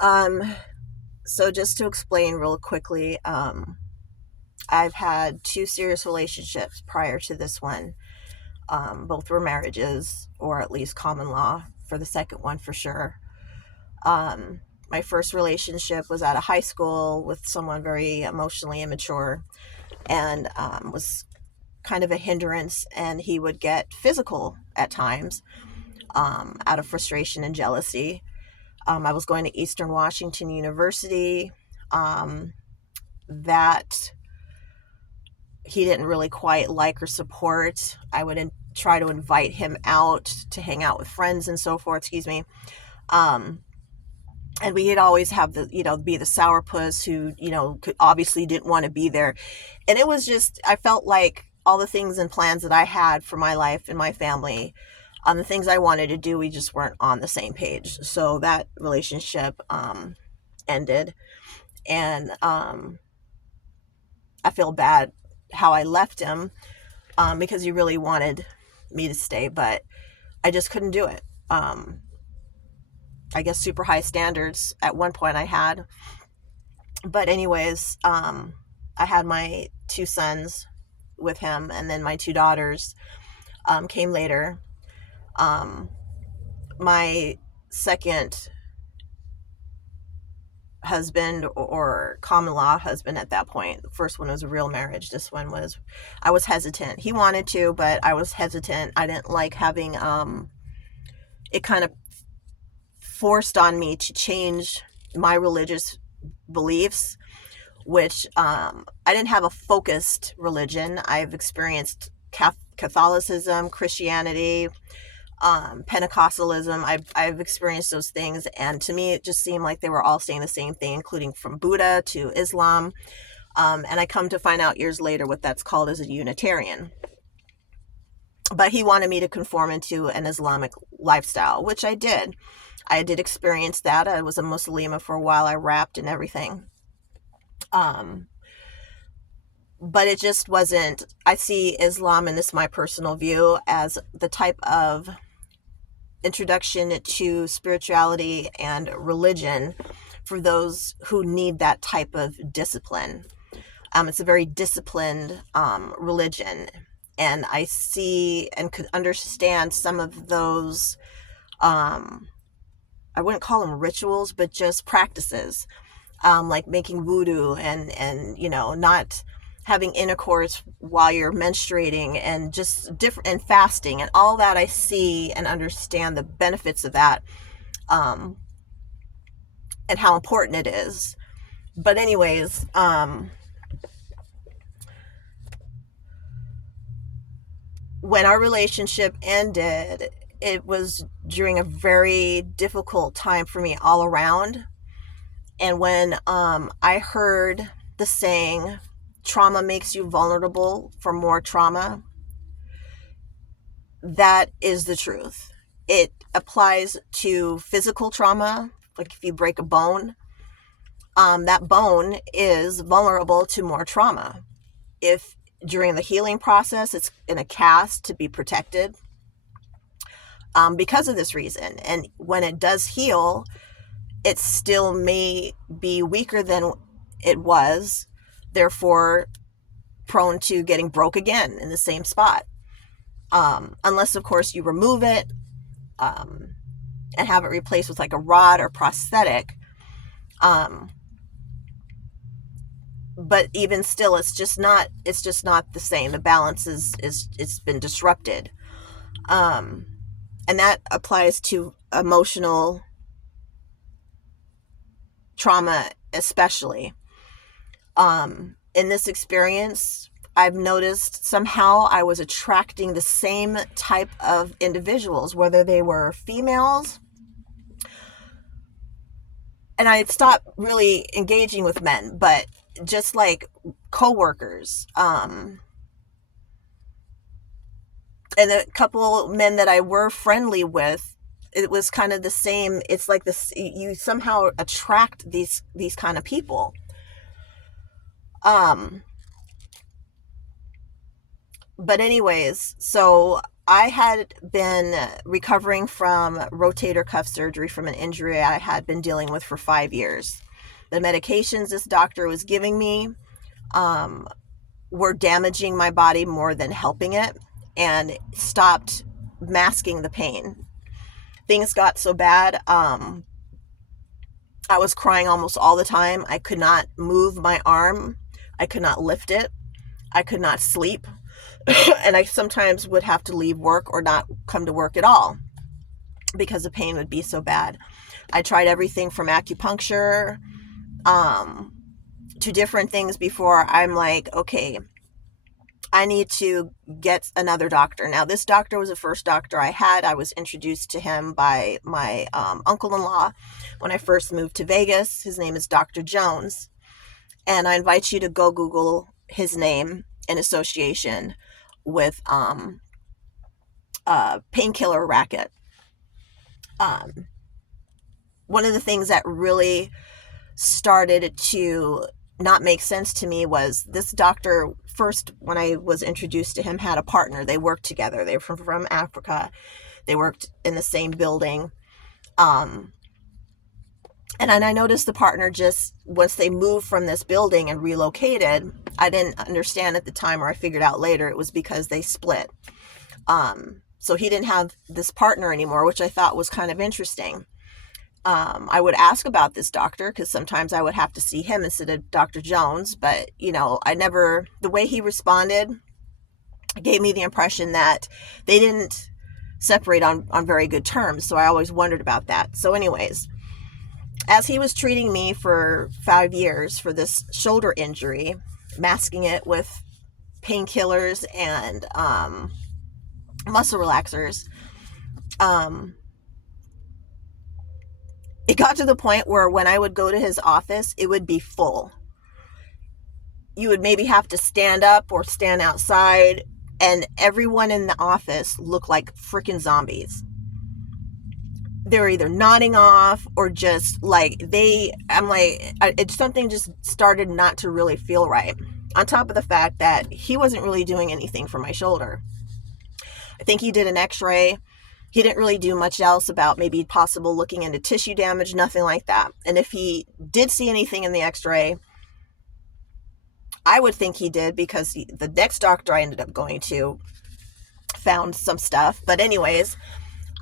Um, so just to explain real quickly, I've had two serious relationships prior to this one. Both were marriages, or at least common law for the second one for sure. Um, my first relationship was at a high school with someone very emotionally immature and was kind of a hindrance, and he would get physical at times out of frustration and jealousy. I was going to Eastern Washington University. That he didn't really quite like or support. I would try to invite him out to hang out with friends and so forth, excuse me. Um, and we'd always have be the sourpuss who, obviously didn't want to be there. And it was just, I felt like all the things and plans that I had for my life and my family, the things I wanted to do, we just weren't on the same page. So that relationship ended. And I feel bad how I left him because he really wanted me to stay, but I just couldn't do it. I guess super high standards at one point I had. But anyways, I had my two sons with him, and then my two daughters came later. My second husband, or common law husband at that point, the first one was a real marriage. This one was, I was hesitant. He wanted to, but I was hesitant. I didn't like having it kind of forced on me to change my religious beliefs, which I didn't have a focused religion. I've experienced Catholicism, Christianity, Pentecostalism. I've experienced those things, and to me, it just seemed like they were all saying the same thing, including from Buddha to Islam. And I come to find out years later what that's called as a Unitarian. But he wanted me to conform into an Islamic lifestyle, which I did. I did experience that. I was a Muslima for a while. I rapped and everything. But it just wasn't, I see Islam, and this is my personal view, as the type of introduction to spirituality and religion for those who need that type of discipline. It's a very disciplined religion, and I see and could understand some of those, I wouldn't call them rituals, but just practices, like making voodoo and not having intercourse while you're menstruating, and just different, and fasting and all that. I see and understand the benefits of that, and how important it is. But anyways, when our relationship ended, it was during a very difficult time for me all around. And when I heard the saying, trauma makes you vulnerable for more trauma, that is the truth. It applies to physical trauma, like if you break a bone, that bone is vulnerable to more trauma. If during the healing process it's in a cast to be protected, because of this reason. And when it does heal, it still may be weaker than it was, therefore prone to getting broke again in the same spot. Unless, of course, you remove it and have it replaced with like a rod or prosthetic. But even still, it's just not the same. The balance it's been disrupted. And that applies to emotional trauma especially. In this experience, I've noticed somehow I was attracting the same type of individuals, whether they were females. And I stopped really engaging with men, but just like coworkers, and a couple men that I were friendly with, it was kind of the same. It's like this, you somehow attract these kind of people. But anyways, so I had been recovering from rotator cuff surgery from an injury I had been dealing with for 5 years. The medications this doctor was giving me um, were damaging my body more than helping it, and stopped masking the pain. Things got so bad. I was crying almost all the time. I could not move my arm. I could not lift it. I could not sleep. And I sometimes would have to leave work or not come to work at all because the pain would be so bad. I tried everything from acupuncture um, to different things before I'm like, okay, I need to get another doctor. Now, this doctor was the first doctor I had. I was introduced to him by my uncle-in-law when I first moved to Vegas. His name is Dr. Jones. And I invite you to go Google his name in association with painkiller racket. One of the things that really started to not make sense to me was this doctor, first, when I was introduced to him, had a partner. They worked together. They were from Africa. They worked in the same building. And then I noticed the partner, just once they moved from this building and relocated, I didn't understand at the time, or I figured out later, it was because they split. So he didn't have this partner anymore, which I thought was kind of interesting. I would ask about this doctor because sometimes I would have to see him instead of Dr. Jones, but the way he responded gave me the impression that they didn't separate on very good terms. So I always wondered about that. So anyways, as he was treating me for 5 years for this shoulder injury, masking it with painkillers and muscle relaxers, it got to the point where when I would go to his office, it would be full. You would maybe have to stand up or stand outside, and everyone in the office looked like freaking zombies. They were either nodding off or just like something just started not to really feel right. On top of the fact that he wasn't really doing anything for my shoulder. I think he did an x-ray. He didn't really do much else about maybe possible looking into tissue damage, nothing like that. And if he did see anything in the x-ray, I would think he did because the next doctor I ended up going to found some stuff. But anyways,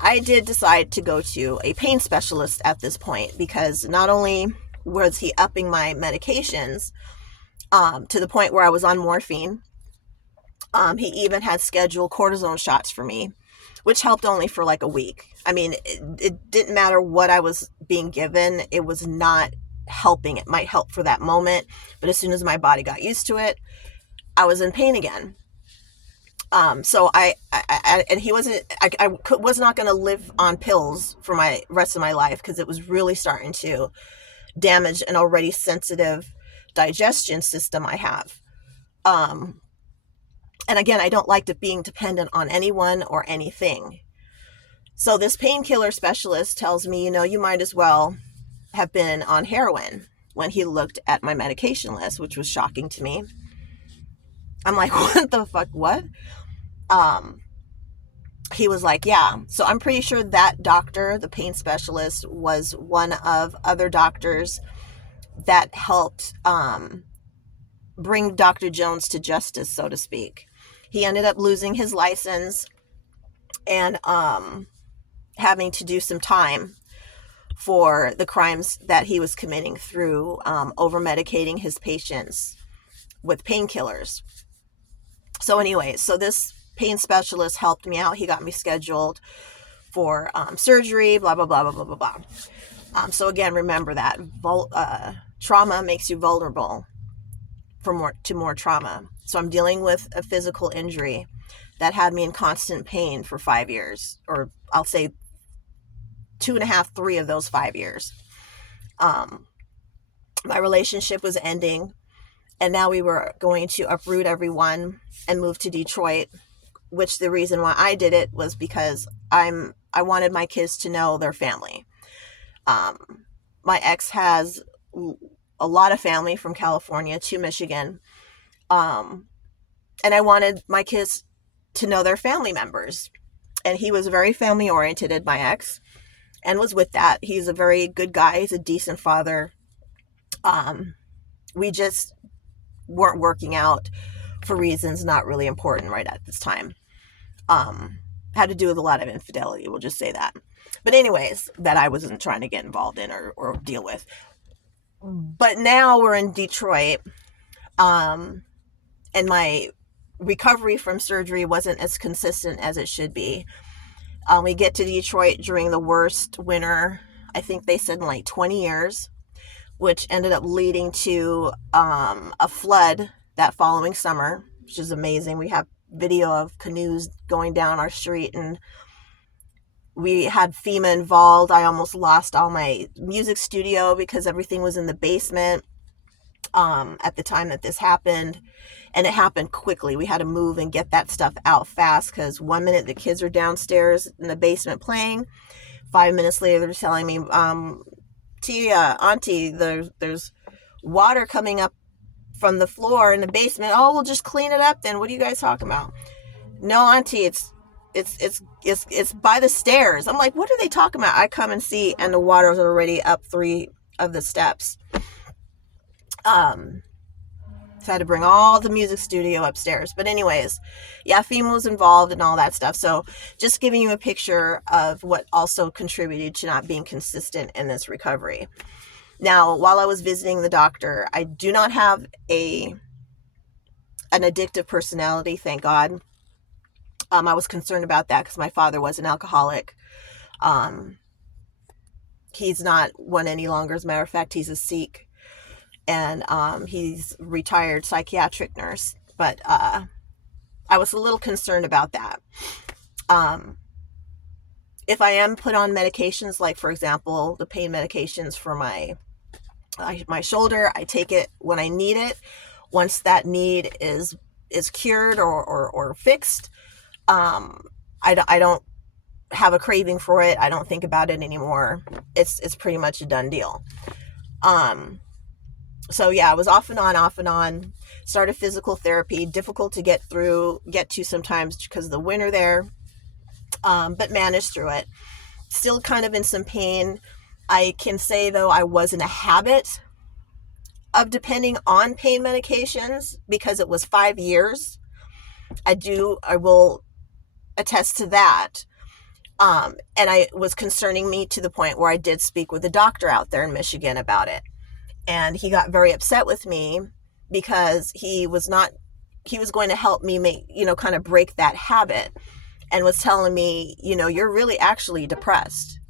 I did decide to go to a pain specialist at this point because not only was he upping my medications to the point where I was on morphine, he even had scheduled cortisone shots for me, which helped only for like a week. I mean, it didn't matter what I was being given. It was not helping. It might help for that moment, but as soon as my body got used to it, I was in pain again. So I was not going to live on pills for my rest of my life because it was really starting to damage an already sensitive digestion system I have. And again, I don't like being dependent on anyone or anything. So this painkiller specialist tells me, you might as well have been on heroin when he looked at my medication list, which was shocking to me. I'm like, what the fuck? What? He was like, yeah. So I'm pretty sure that doctor, the pain specialist, was one of other doctors that helped bring Dr. Jones to justice, so to speak. He ended up losing his license and having to do some time for the crimes that he was committing through over-medicating his patients with painkillers. So anyways, so this pain specialist helped me out. He got me scheduled for surgery, blah, blah, blah, blah, blah, blah, blah. So again, remember that trauma makes you vulnerable to more trauma. So I'm dealing with a physical injury that had me in constant pain for 5 years, or I'll say 2.5, 3 of those 5 years. My relationship was ending, and now we were going to uproot everyone and move to Detroit, which the reason why I did it was because I wanted my kids to know their family. My ex has a lot of family from California to Michigan. And I wanted my kids to know their family members. And he was very family oriented, my ex, and was with that. He's a very good guy. He's a decent father. We just weren't working out for reasons not really important right at this time. Had to do with a lot of infidelity, we'll just say that. But anyways, that I wasn't trying to get involved in or deal with. But now we're in Detroit, and my recovery from surgery wasn't as consistent as it should be. We get to Detroit during the worst winter, I think they said in like 20 years, which ended up leading to a flood that following summer, which is amazing. We have video of canoes going down our street, and we had FEMA involved. I almost lost all my music studio because everything was in the basement at the time that this happened. And it happened quickly. We had to move and get that stuff out fast because 1 minute the kids are downstairs in the basement playing. 5 minutes later, they're telling me, Tia, Auntie, there's water coming up from the floor in the basement. Oh, we'll just clean it up then. What are you guys talking about? No, Auntie, it's by the stairs. I'm like, what are they talking about? I come and see, and the water's already up 3 of the steps. So I had to bring all the music studio upstairs. But anyways, yeah, FEMA was involved and all that stuff. So just giving you a picture of what also contributed to not being consistent in this recovery. Now, while I was visiting the doctor, I do not have an addictive personality, thank God. I was concerned about that because my father was an alcoholic. He's not one any longer. As a matter of fact, he's a Sikh. And he's a retired psychiatric nurse. But I was a little concerned about that. If I am put on medications, like, for example, the pain medications for my shoulder, I take it when I need it. Once that need is cured or fixed, I don't have a craving for it. I don't think about it anymore. It's pretty much a done deal. So yeah, I was off and on, started physical therapy, difficult to get to sometimes because of the winter there, but managed through it. Still kind of in some pain. I can say though, I was in a habit of depending on pain medications because it was 5 years. I will attest to that. And it was concerning me to the point where I did speak with a doctor out there in Michigan about it. And he got very upset with me because he was going to help me kind of break that habit, and was telling me, you're really actually depressed.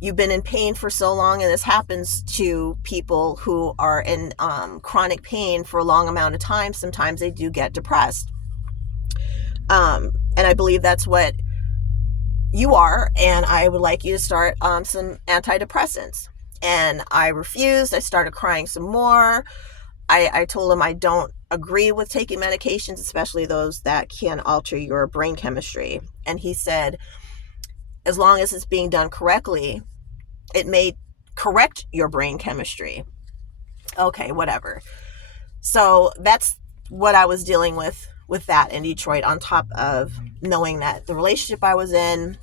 You've been in pain for so long, and this happens to people who are in chronic pain for a long amount of time. Sometimes they do get depressed. And I believe that's what you are, and I would like you to start some antidepressants. And I refused. I started crying some more. I told him I don't agree with taking medications, especially those that can alter your brain chemistry. And he said, as long as it's being done correctly, it may correct your brain chemistry. Okay, whatever. So that's what I was dealing with that in Detroit, on top of knowing that the relationship I was in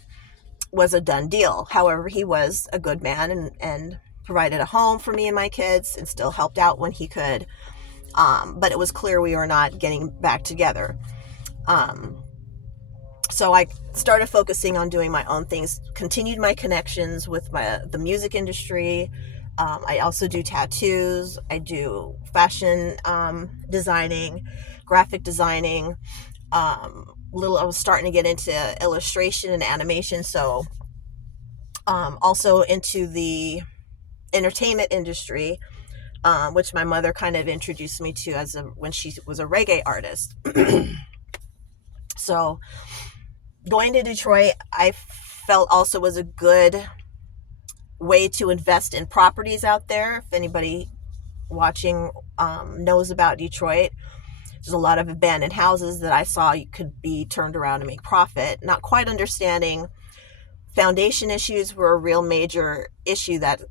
was a done deal. However, he was a good man and provided a home for me and my kids and still helped out when he could. But it was clear we were not getting back together. So I started focusing on doing my own things, continued my connections with the music industry. I also do tattoos. I do fashion designing, graphic designing. I was starting to get into illustration and animation. So also into the entertainment industry, which my mother kind of introduced me to when she was a reggae artist. So going to Detroit, I felt also was a good way to invest in properties out there. If anybody watching knows about Detroit, there's a lot of abandoned houses that I saw you could be turned around and make profit. Not quite understanding foundation issues were a real major issue, that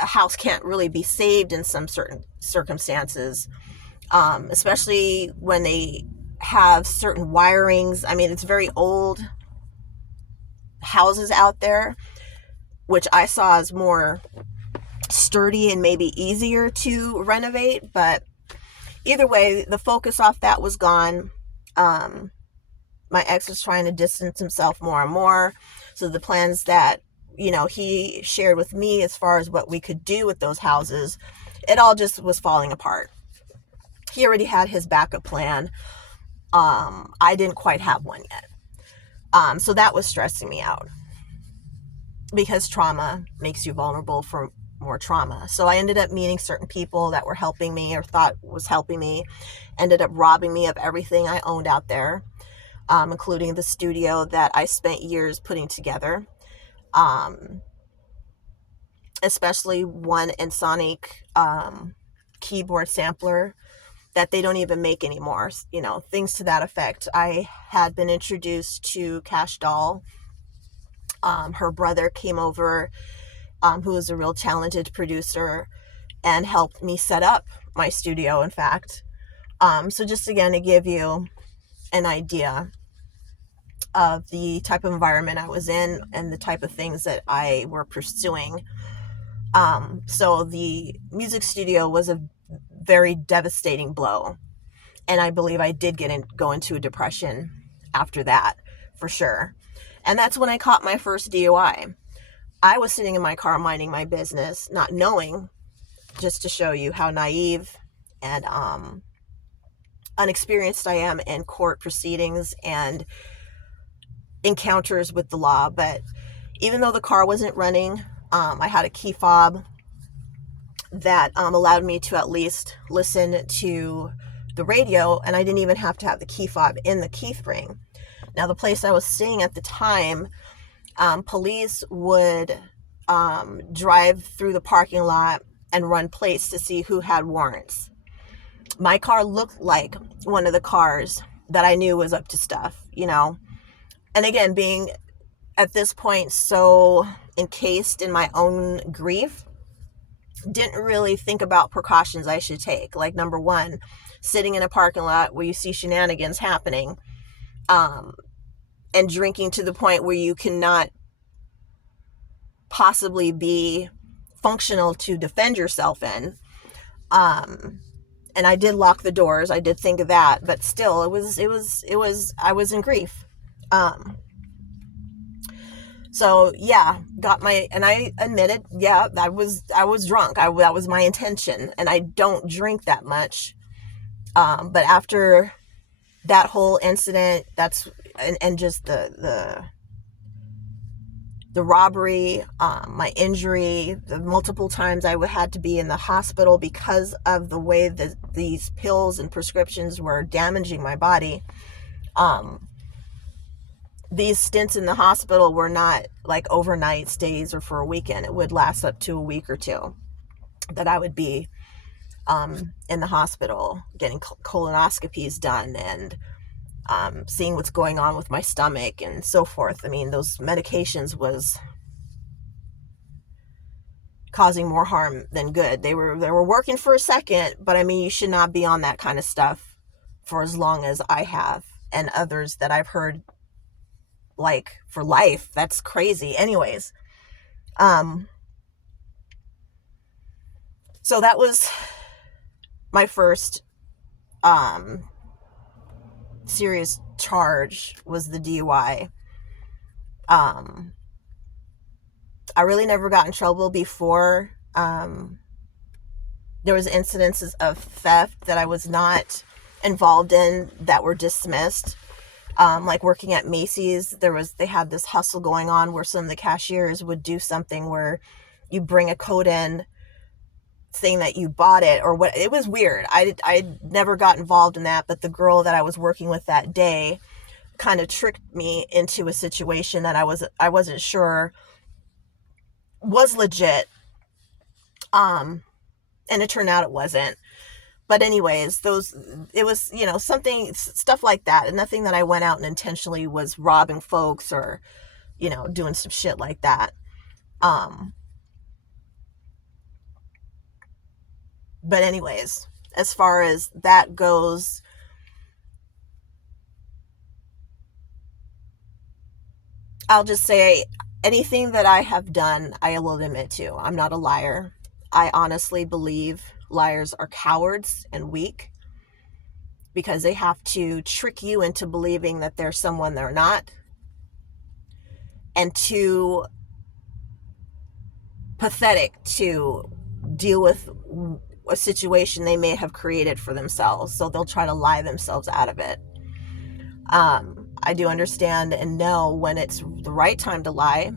a house can't really be saved in some certain circumstances, especially when they have certain wirings. I mean, it's very old houses out there, which I saw as more sturdy and maybe easier to renovate. But either way, the focus off that was gone. My ex was trying to distance himself more and more. So the plans that, he shared with me as far as what we could do with those houses, it all just was falling apart. He already had his backup plan. I didn't quite have one yet. So that was stressing me out because trauma makes you vulnerable for more trauma. So I ended up meeting certain people that were helping me or thought was helping me, ended up robbing me of everything I owned out there, including the studio that I spent years putting together, especially one Ensoniq keyboard sampler that they don't even make anymore, things to that effect. I had been introduced to Cash Doll. Her brother came over, who is a real talented producer, and helped me set up my studio, in fact. So just again, to give you an idea of the type of environment I was in and the type of things that I were pursuing. So the music studio was a very devastating blow. And I believe I did go into a depression after that, for sure. And that's when I caught my first DUI. I was sitting in my car minding my business, not knowing, just to show you how naive and unexperienced I am in court proceedings and encounters with the law. But even though the car wasn't running, I had a key fob that allowed me to at least listen to the radio, and I didn't even have to have the key fob in the key ring. Now, the place I was staying at the time, police would drive through the parking lot and run plates to see who had warrants. My car looked like one of the cars that I knew was up to stuff, And again, being at this point so encased in my own grief, didn't really think about precautions I should take. Like, number one, sitting in a parking lot where you see shenanigans happening, and drinking to the point where you cannot possibly be functional to defend yourself in. And I did lock the doors. I did think of that, but still, I was in grief. So yeah, and I admitted, yeah, I was drunk. That was my intention, and I don't drink that much. But after that whole incident, and just the robbery, my injury, the multiple times I had to be in the hospital because of the way that these pills and prescriptions were damaging my body. These stints in the hospital were not like overnight stays or for a weekend. It would last up to a week or two that I would be in the hospital getting colonoscopies done and seeing what's going on with my stomach and so forth. I mean, those medications was causing more harm than good. They were working for a second, but I mean, you should not be on that kind of stuff for as long as I have and others that I've heard, like, for life. That's crazy. Anyways, so that was my first serious charge, was the DUI. I really never got in trouble before. There was incidences of theft that I was not involved in that were dismissed. Like working at Macy's, they had this hustle going on where some of the cashiers would do something where you bring a code in saying that you bought it or what. It was weird. I never got involved in that, but the girl that I was working with that day kind of tricked me into a situation that I wasn't sure was legit. And it turned out it wasn't. But anyways, it was, stuff like that. And nothing that I went out and intentionally was robbing folks or, doing some shit like that. But anyways, as far as that goes, I'll just say anything that I have done, I will admit to. I'm not a liar. I honestly believe liars are cowards and weak because they have to trick you into believing that they're someone they're not, and too pathetic to deal with a situation they may have created for themselves. So they'll try to lie themselves out of it. I do understand and know when it's the right time to lie,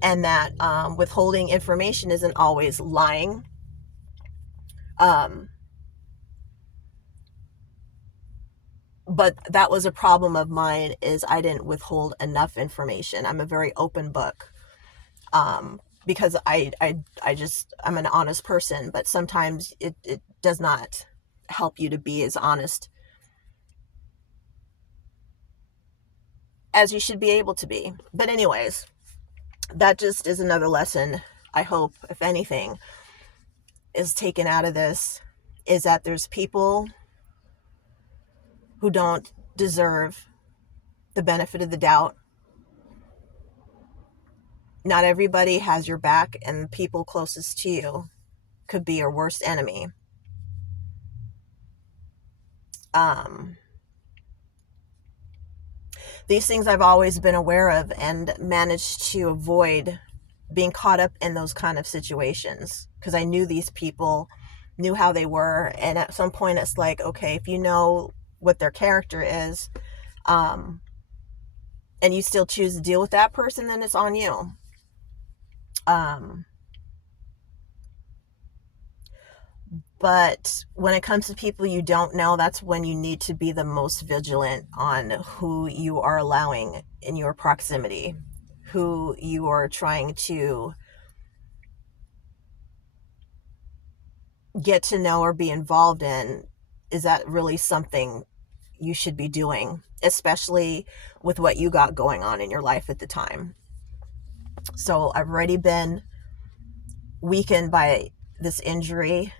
and that withholding information isn't always lying. Um, but that was a problem of mine, is I didn't withhold enough information. I'm a very open book, because I'm an honest person, but sometimes it does not help you to be as honest as you should be able to be. But anyways, that just is another lesson. I hope, if anything, is taken out of this, is that there's people who don't deserve the benefit of the doubt. Not everybody has your back, and the people closest to you could be your worst enemy. Um, these things I've always been aware of and managed to avoid being caught up in those kind of situations, because I knew these people, knew how they were, and at some point it's like, okay, if you know what their character is, and you still choose to deal with that person, then it's on you. But when it comes to people you don't know, that's when you need to be the most vigilant on who you are allowing in your proximity, who you are trying to get to know or be involved in. Is that really something you should be doing, especially with what you got going on in your life at the time? So I've already been weakened by this injury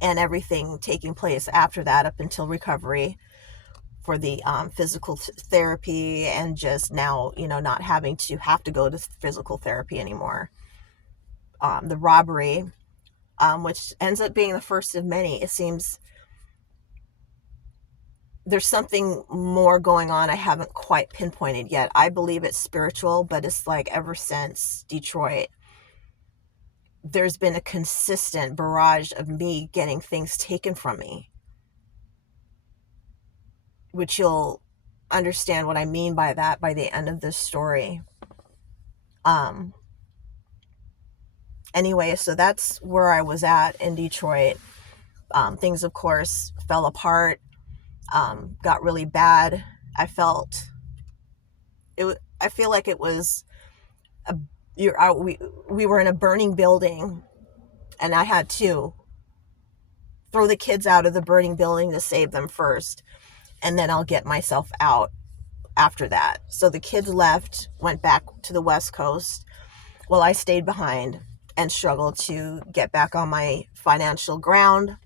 and everything taking place after that up until recovery for the physical therapy, and just now, not having to have to go to physical therapy anymore. The robbery, which ends up being the first of many. It seems there's something more going on I haven't quite pinpointed yet. I believe it's spiritual, but it's like ever since Detroit, there's been a consistent barrage of me getting things taken from me, which you'll understand what I mean by that by the end of this story. Anyway, so that's where I was at in Detroit. Things, of course, fell apart, got really bad. I feel like it was we were in a burning building, and I had to throw the kids out of the burning building to save them first, and then I'll get myself out after that. So the kids left, went back to the West Coast, while I stayed behind and struggled to get back on my financial ground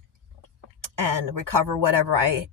and recover whatever I